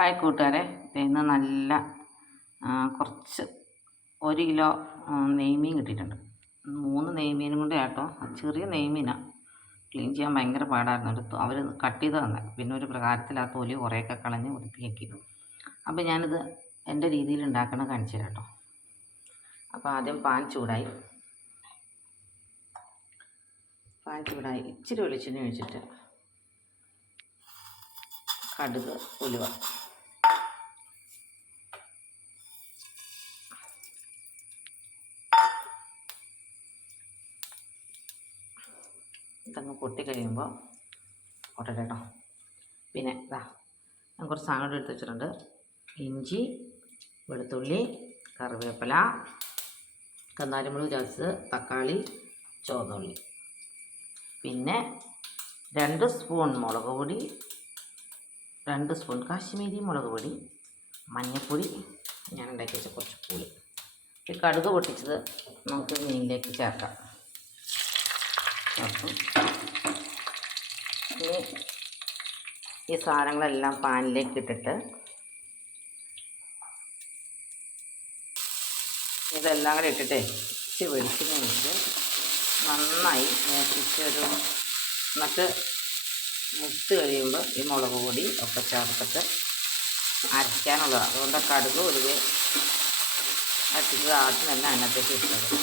Hi കൂട്ടുകാരെ, ഇന്ന് നല്ല കുറച്ച് 1 കിലോ നെയ്മീൻ കിട്ടിയിട്ടുണ്ട്. 3 നെയ്മീനും കൂടെ ആട്ടോ. ചെറിയ നെയ്മീനാണ്, ക്ലീൻ ചെയ്യാൻ ഭയങ്കര പാടായിരുന്നു. എടുത്തു അവർ കട്ട് ചെയ്ത് തന്നെ, പിന്നെ ഒരു പ്രകാരത്തിൽ ആ തൊലി കുറേയൊക്കെ കളഞ്ഞ് വൃത്തിയാക്കി. അപ്പോൾ ഞാനിത് എൻ്റെ രീതിയിൽ ഉണ്ടാക്കണം കാണിച്ചു തരാം കേട്ടോ. അപ്പോൾ ആദ്യം പാൻ ചൂടായി ഇച്ചിരി വെളിച്ചെണ്ണ ഒഴിച്ചിട്ട് കടുക്, ഉലുവ, ഇതങ്ങ് പൊട്ടി കഴിയുമ്പോൾ പൊട്ടട്ടെ കേട്ടോ. പിന്നെ ഞാൻ കുറച്ച് സാധനം എടുത്ത് വെച്ചിട്ടുണ്ട്. ഇഞ്ചി, വെളുത്തുള്ളി, കറിവേപ്പില, കന്നാലിമുളക് ചതച്ചത്, തക്കാളി, ചുവന്നുള്ളി, പിന്നെ 2 സ്പൂൺ മുളക് പൊടി, 2 സ്പൂൺ കാശ്മീരി മുളക് പൊടി, മഞ്ഞൾപ്പൊടി, ഞാൻ ഉണ്ടാക്കി വെച്ച കുറച്ച് പുളി. ഈ കടുക് പൊട്ടിച്ചത് നമുക്ക് മീനിലേക്ക് ചേർക്കാം. ഇനി ഈ സാധനങ്ങളെല്ലാം പാനിലേക്ക് ഇട്ടിട്ട് ഇതെല്ലാം കൂടെ ഇട്ടിട്ട് ഇച്ചിരി വെളിച്ചെണ്ണ ഒഴിച്ച് നന്നായി മൂപ്പിച്ചൊരു എന്നിട്ട് മുത്ത് കഴിയുമ്പോൾ ഈ മുളക് പൊടി ഒക്കെ ചേർത്തിട്ട് അരയ്ക്കാനുള്ളതാണ്. അതുകൊണ്ട് കടുക് ഉലുവ അരച്ചത് ആദ്യം തന്നെ അതിനകത്തേക്ക് ഇട്ടത്.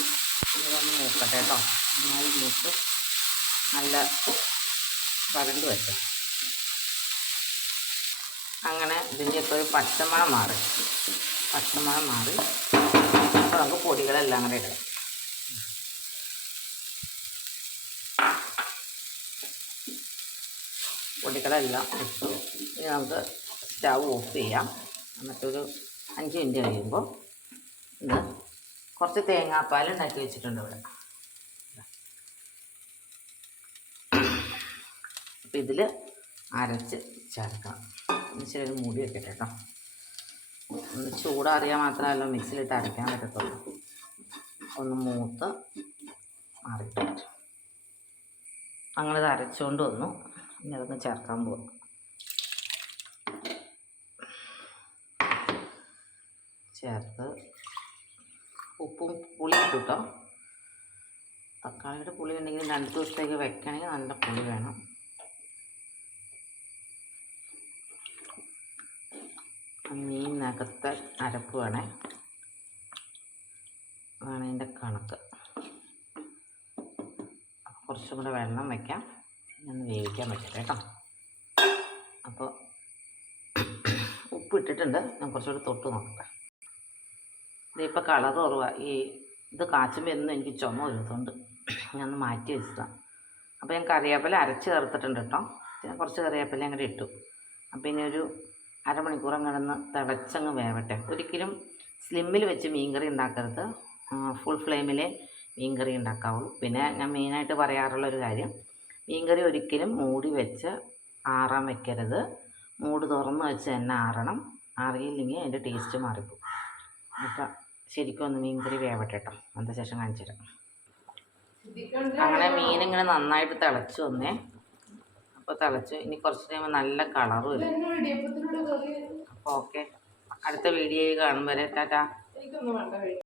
ഇതൊന്ന് മൂക്കട്ടെ കേട്ടോ. നന്നായി മൂത്ത് നല്ല വരണ്ട് വെച്ചു. അങ്ങനെ ഇതിൻ്റെയൊക്കെ ഒരു പച്ചമണം മാറി അപ്പോൾ നമുക്ക് പൊടികളെല്ലാം കൂടെ ഇടാം. പൊടികളെല്ലാം ഇട്ടു. ഇനി നമുക്ക് സ്റ്റൗ ഓഫ് ചെയ്യാം. എന്നിട്ടൊരു 5 മിനിറ്റ് കഴിയുമ്പോൾ ഇത് കുറച്ച് തേങ്ങാപ്പാൽ ഉണ്ടാക്കി വെച്ചിട്ടുണ്ട് ഇവിടെ. അപ്പോൾ ഇതിൽ അരച്ച് ചേർക്കണം. ഇച്ചിരി ഒരു മൂടി വെക്കട്ടെ കേട്ടോ. ഒന്ന് ചൂടറിയാൻ മാത്രമല്ല മിക്സിയിലിട്ട് അരയ്ക്കാൻ പറ്റത്തുള്ളൂ. ഒന്ന് മൂത്ത് മാറിയിട്ട് അങ്ങനത് അരച്ചുകൊണ്ട് വന്നു. ഇനി അതൊന്ന് ചേർക്കാൻ പോകും. ചേർത്ത് ഉപ്പും പുളിയും ഇട്ടോ. തക്കാളിയുടെ പുളി ഉണ്ടെങ്കിൽ 2 ദിവസത്തേക്ക് വെക്കണമെങ്കിൽ നല്ല പുളി വേണം. മീനിനകത്തെ അരപ്പ് വേണം ഇതിൻ്റെ കണക്ക്. കുറച്ചും കൂടെ വെള്ളം വയ്ക്കാം. ഒന്ന് വേവിക്കാൻ പറ്റട്ടെ കേട്ടോ. അപ്പോൾ ഉപ്പ് ഇട്ടിട്ടുണ്ട്. ഞാൻ കുറച്ചുകൂടി തൊട്ട് നോക്കട്ടെ. ഇതിപ്പോൾ കളർ കുറവാണ്. ഇത് കാച്ചുമ്പോൾ എന്നും എനിക്ക് ചുമ വരുന്നുണ്ട്. ഞാൻ മാറ്റി വെച്ചതാണ്. അപ്പോൾ ഞാൻ കറിവേപ്പില അരച്ച് ചേർത്തിട്ടുണ്ട് കേട്ടോ. ഞാൻ കുറച്ച് കറിവേപ്പില അങ്ങോട്ട് ഇട്ടു. അപ്പോൾ ഇനി ഒരു അരമണിക്കൂർ കിടന്ന് തിളച്ചങ്ങ് വേവട്ടെ. ഒരിക്കലും സ്ലിമ്മിൽ വെച്ച് മീൻകറി ഉണ്ടാക്കരുത്. ഫുൾ ഫ്ലെയിമിലെ മീൻകറി ഉണ്ടാക്കാവുള്ളൂ. പിന്നെ ഞാൻ മെയിനായിട്ട് പറയാറുള്ളൊരു കാര്യം, മീൻകറി ഒരിക്കലും മൂടി വെച്ച് ആറാൻ വെക്കരുത്. മൂട് തുറന്ന് വെച്ച് തന്നെ ആറണം. അറിയില്ലെങ്കിൽ അതിൻ്റെ ടേസ്റ്റ് മാറിപ്പോകും. അപ്പം ശരിക്കും ഒന്ന് മീൻകറി വേവട്ടെ കേട്ടോ. അതിൻ്റെ ശേഷം കാണിച്ചു തരാം. അങ്ങനെ മീനിങ്ങനെ നന്നായിട്ട് തിളച്ച് വന്നേ. അപ്പോൾ തിളച്ച് ഇനി കുറച്ച് കഴിയുമ്പോൾ നല്ല കളറ് വരും. അപ്പോൾ ഓക്കെ, അടുത്ത വീഡിയോയിൽ കാണും വരെ ടാറ്റാ.